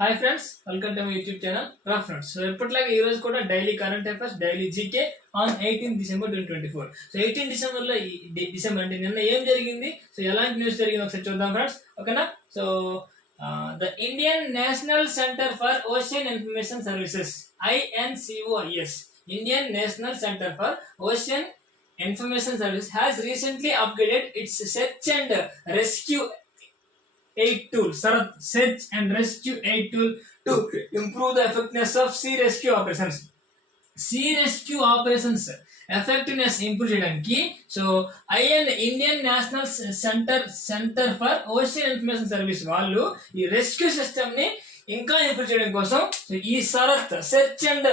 Hi friends, welcome to my YouTube channel reference. So ఎప్పటిలాగా ఈ రోజు కూడా daily current affairs, daily GK on 18 December 2024. So 18 డిసెంబర్లో December అంటే నిన్న ఏం జరిగింది, సో ఎలాంటి న్యూస్ జరిగింది ఒకసారి చూద్దాం ఫ్రెండ్స్. ఓకేనా. So the Indian national centre for ocean information services INCOIS, Indian national centre for ocean information service has recently upgraded its search and rescue 8 tool, search and rescue 8 tool to improve the effectiveness of sea rescue operations. Sea rescue operations effectiveness improve చేయడానికి so Indian national centre for ocean information service వాళ్ళు ఈ rescue system ని ఇంకా improve చేయడం కోసం ఈ search and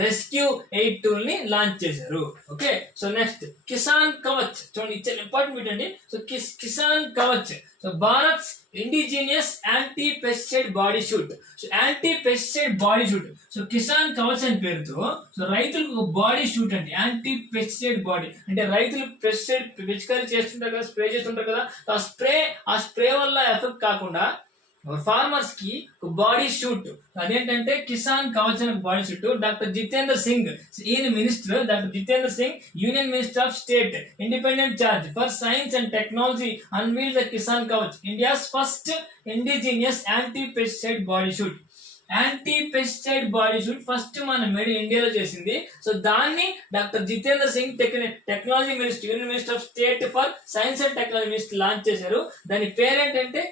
rescue 8 tool ని launch చేశారు. Okay. So next Kisan Kavach చూడండి, ఇచ్చే ఇంపార్టెంట్ బిట్ అండి. So Kisan Kavach so Bharat indigenous anti pesticide body shoot. So anti pesticide body shoot, so Kisan Kavach అని పేరుతో సో రైతులకు బాడీ షూట్ అంటే యాంటీ పెస్టిసైడ్ బాడీ అంటే రైతులు పెస్టిసైడ్ పిచికారీ చేస్తుంటారు కదా, స్ప్రే చేస్తుంటారు కదా. ఆ స్ప్రే వల్ల ఎఫెక్ట్ కాకుండా ఫార్మర్స్ కి బాడీ షూట్, అదేంటంటే కిసాన్ కవచ్ అనే body suit. Doctor Jitendra Singh ఈయన minister, doctor Jitendra Singh union minister of state independent charge for science and technology unveil the Kisan Kavach, India's first indigenous anti pesticide body suit. Anti pesticide body suit first మన ఇండియాలో చేసింది. So దాన్ని doctor Jitendra Singh technology minister, union minister of state for science and technology minister launch చేశారు. దాని పేరేంటంటే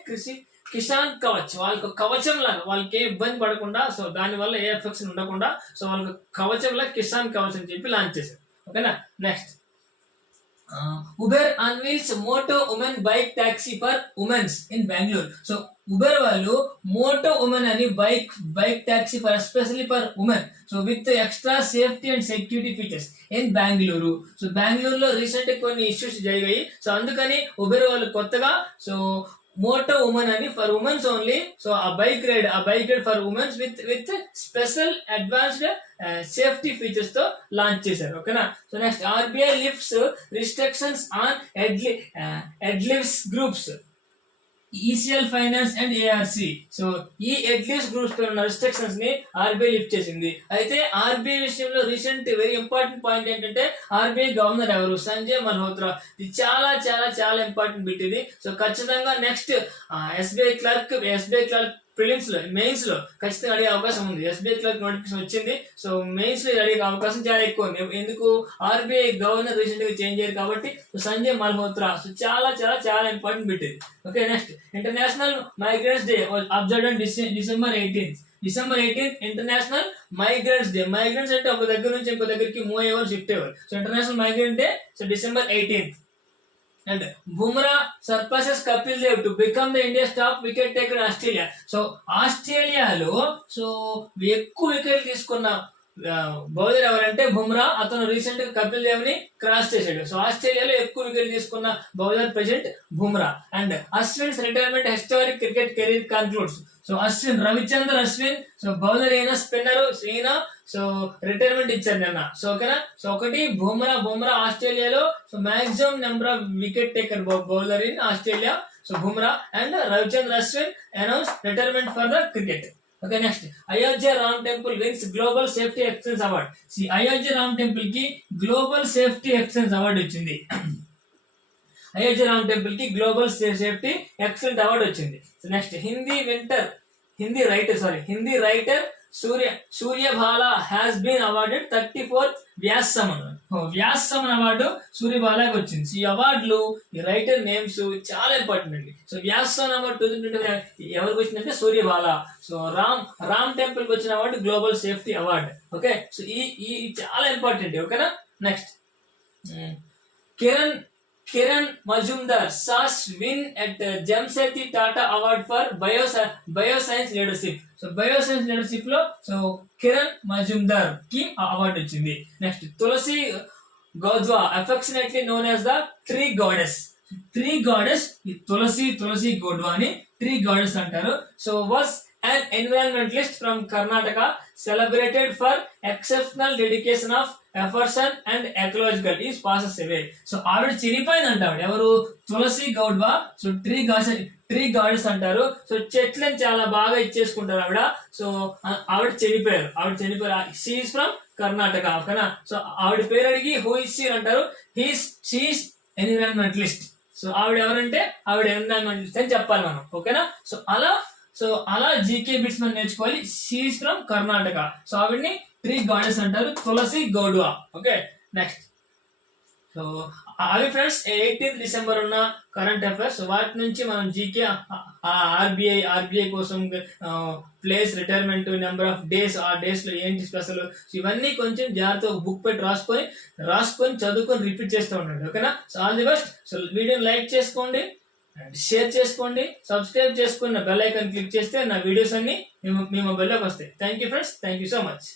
కిసాన్ కవచ్. వాళ్ళకి కవచం లాగా, వాళ్ళకి ఏ ఇబ్బంది పడకుండా, సో దాని వల్ల ఏ ఎఫెక్ట్స్ ఉండకుండా, సో వాళ్ళకి కవచం లాగా కిసాన్ కవచ్ అని చెప్పి లాంచ్ చేశారు. ఓకేనా. Next Uber unveils moto women bike taxi for womens in Bengaluru. So Uber వాళ్ళు మోటో ఉమెన్ అని bike taxi for especially for women, so with extra safety and security features in Bengaluru. So బెంగళూరులో రీసెంట్ కొన్ని issues జరిగాయి. So అందుకని Uber వాళ్ళు కొత్తగా so moto women అని for womens only, so ఆ bike ride for womens with special advanced safety features తో launch చేశారు. ఓకేనా. So next RBI lifts restrictions on Edelweiss groups, ECL finance and ARC. So ఈ Edelweiss groups పై ఉన్న restrictions ని RBI lift చేసింది. అయితే RBI విషయంలో రీసెంట్ వెరీ ఇంపార్టెంట్ పాయింట్ ఏంటంటే RBI గవర్నర్ ఎవరు, సంజయ్ మల్హోత్రా. ఇది చాలా చాలా చాలా ఇంపార్టెంట్ బిట్ ఇది. సో ఖచ్చితంగా నెక్స్ట్ SBI క్లర్క్ ప్రిలిమ్స్ లో, మెయిన్స్ లో ఖచ్చితంగా అడిగే అవకాశం ఉంది. SBI క్లర్క్ నోటిఫికేషన్ వచ్చింది. సో మెయిన్స్ లో అడిగే అవకాశం చాలా ఎక్కువ ఉంది. ఎందుకు, RBI గవర్నర్ రీసెంట్ గా చేంజ్ అయ్యారు కాబట్టి. సంజయ్ మల్హోత్రా సో చాలా చాలా చాలా ఇంపార్టెంట్ బిట్ ఇది. Okay. Next international migrants day observed on December 18th international migrants day. Migrants అంటే ఒక దగ్గర నుంచి ఇంకో దగ్గరికి మూవ్ అయ్యేవారు, షిఫ్ట్ అయ్యేవారు. So international migrant day so December 18th. And Bumrah surpasses Kapil Dev to become the India top wicket taker Australia. So ఆస్ట్రేలియాలో so ఎక్కువ వికెట్ తీసుకున్న బౌలర్ ఎవరంటే బుమ్రా. అతను రీసెంట్ గా కపిల్ దేవ్ ని క్రాస్ చేశాడు. సో ఆస్ట్రేలియాలో ఎక్కువ వికెట్ తీసుకున్న bowler present Bumrah. And Ashwin's retirement historic cricket career concludes. So Ravichandra Ashwin so bowler అయినా స్పిన్నర్ ఈయన సో రిటైర్మెంట్ ఇచ్చారు నిన్న. సో ఓకేనా. సో ఒకటి బుమ్రా ఆస్ట్రేలియాలో so maximum number of wicket taker bowler in Australia. So Bumrah and Ravichandra Ashwin announce retirement for the cricket. Okay. Next Ayodhya Ram temple wins global safety excellence award. Ayodhya Ram temple కి global safety excellence award వచ్చింది. Ayodhya Ram temple కి global safety excellent award వచ్చింది. Next Hindi writer Suryabala has been awarded 34th Vyas Samman award సూర్యబాలాకి వచ్చింది. ఈ అవార్డులు, ఈ writer names చాలా ఇంపార్టెంట్ అండి. సో వ్యాస్ సమన్ అవార్డు 2025 ఎవరికి వచ్చిందంటే సూర్యబాలా. సో రామ్ టెంపుల్ కి వచ్చిన award global safety award. Okay. So ఈ చాలా ఇంపార్టెంట్. ఓకేనా. Next Kiran Majumdar SAS win at Jamshedji Tata Award for Bioscience Leadership. So bioscience leadership లో సో కిరణ్ మజుందార్ కి అవార్డు వచ్చింది. Next Tulasi Gowda affectionately known as the tree goddess. ఈ తులసి గౌడ్వా అని tree goddess అంటారు. So was an environmentalist from Karnataka celebrated for exceptional dedication of efforts and ecological is passes away. So ఆవిడ చనిపోయిందంట. ఆవిడ ఎవరు? తులసి గౌడ్వా. So tree gardens అంటారు. So చెట్లను చాలా బాగా ఇచ్చేసుకుంటారు ఆవిడ. సో ఆవిడ చనిపోయారు. She is from Karnataka. ఓకేనా? సో ఆవిడ పేరు అడిగి హూ ఇస్ షీ అంటారు. She is environmentalist. సో ఆవిడ ఎవరంటే ఆవిడ ఎన్విరాన్మెంటలిస్ట్ అని చెప్పాలి మనం. ఓకేనా? సో అలా జీకే బిట్స్ మనం నేర్చుకోవాలి. She is from Karnataka. So ఆవిడని ట్రీ గార్డెన్స్ అంటారు, Tulasi Gowda. Okay, next. So అవి ఫ్రెండ్స్ 18th డిసెంబర్ ఉన్న కరెంట్ అఫైర్స్. వాటి నుంచి మనం జీకే ఆర్బీఐ కోసం place, retirement, number of days, ఆ డేస్ లో ఏంటి స్పెషల్, ఇవన్నీ కొంచెం జాగ్రత్తగా బుక్ పెట్టి రాసుకొని చదువుకొని రిపీట్ చేస్తూ ఉండండి. ఓకేనా? So all the best. So వీడియోని లైక్ చేసుకోండి, షేర్ చేసుకోండి, సబ్స్క్రైబ్ చేసుకుని బెల్ ఐకాన్ క్లిక్ చేస్తే నా వీడియోస్ అన్ని మీ మొబైల్లోకి వస్తాయి. Thank you friends, thank you so much.